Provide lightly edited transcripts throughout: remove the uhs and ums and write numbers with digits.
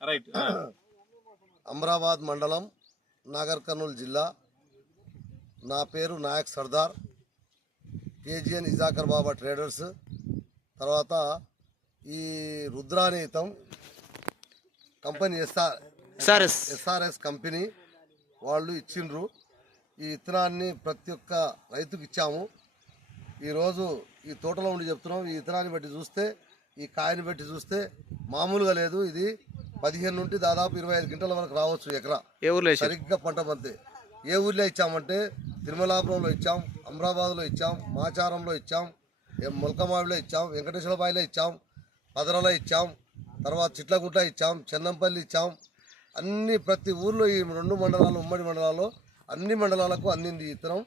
Right. Amrabad మండలం, నాగర్ కర్నూలు జిల్లా. నా పేరు నాయక్ సర్దార్, కేజీఎన్ ఇజాకర్ బాబా ట్రేడర్స్. తర్వాత ఈ రుద్రానీతం కంపెనీ ఎస్ఆర్ఎస్ కంపెనీ వాళ్ళు ఇచ్చిండ్రు. ఈ విత్తనాన్ని ప్రతి ఒక్క రైతుకు ఇచ్చాము. ఈరోజు ఈ తోటలో ఉండి చెప్తున్నాం. ఈ విత్తనాన్ని బట్టి చూస్తే, ఈ కాయని బట్టి చూస్తే మామూలుగా లేదు. ఇది 15 నుండి దాదాపు 25 క్వింటాల వరకు రావచ్చు ఎకరా. సరిగ్గా పంట పంతే. ఏ ఊర్లో ఇచ్చామంటే తిరుమలాపురంలో ఇచ్చాం, అమరాబాద్లో ఇచ్చాం, మాచారంలో ఇచ్చాం, ముల్కమావిలో ఇచ్చాం, వెంకటేశ్వరబాయిలో ఇచ్చాం, పదరలో ఇచ్చాం, తర్వాత చిట్లగుట్ట ఇచ్చాం, చెన్నంపల్లి ఇచ్చాం. అన్ని ప్రతి ఊర్లో ఈ 2 మండలాలు, ఉమ్మడి మండలాల్లో అన్ని మండలాలకు అందింది ఈ విత్తనం.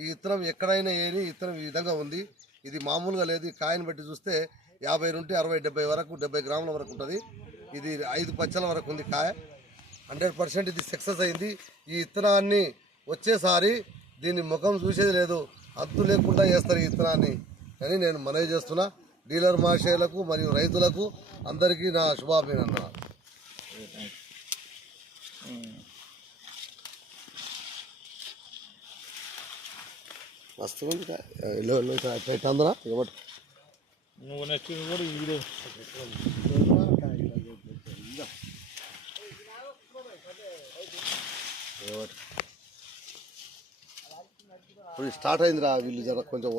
ఈ విత్తనం ఎక్కడైనా ఏని విత్తనం ఈ విధంగా ఉంది. ఇది మామూలుగా లేదు. ఈ కాయని బట్టి చూస్తే 50 నుండి 60-70 వరకు, 70 గ్రాముల వరకు ఉంటుంది. ఇది 5 పచ్చల వరకు ఉంది కాయ. 100% ఇది సక్సెస్ అయింది. ఈ విత్తనాన్ని వచ్చేసారి దీన్ని ముఖం చూసేది లేదు, అంతు లేకుండా వేస్తారు ఈ విత్తనాన్ని అని నేను మనవి చేస్తున్నా. డీలర్ మహాశయులకు మరియు రైతులకు అందరికీ నా శుభాభినందన. మస్తు ఉంది అందరా నువ్వు నెక్స్ట్ కూడా వీడియో ఇప్పుడు స్టార్ట్ అయిందిరా. వీళ్ళు జర కొంచెం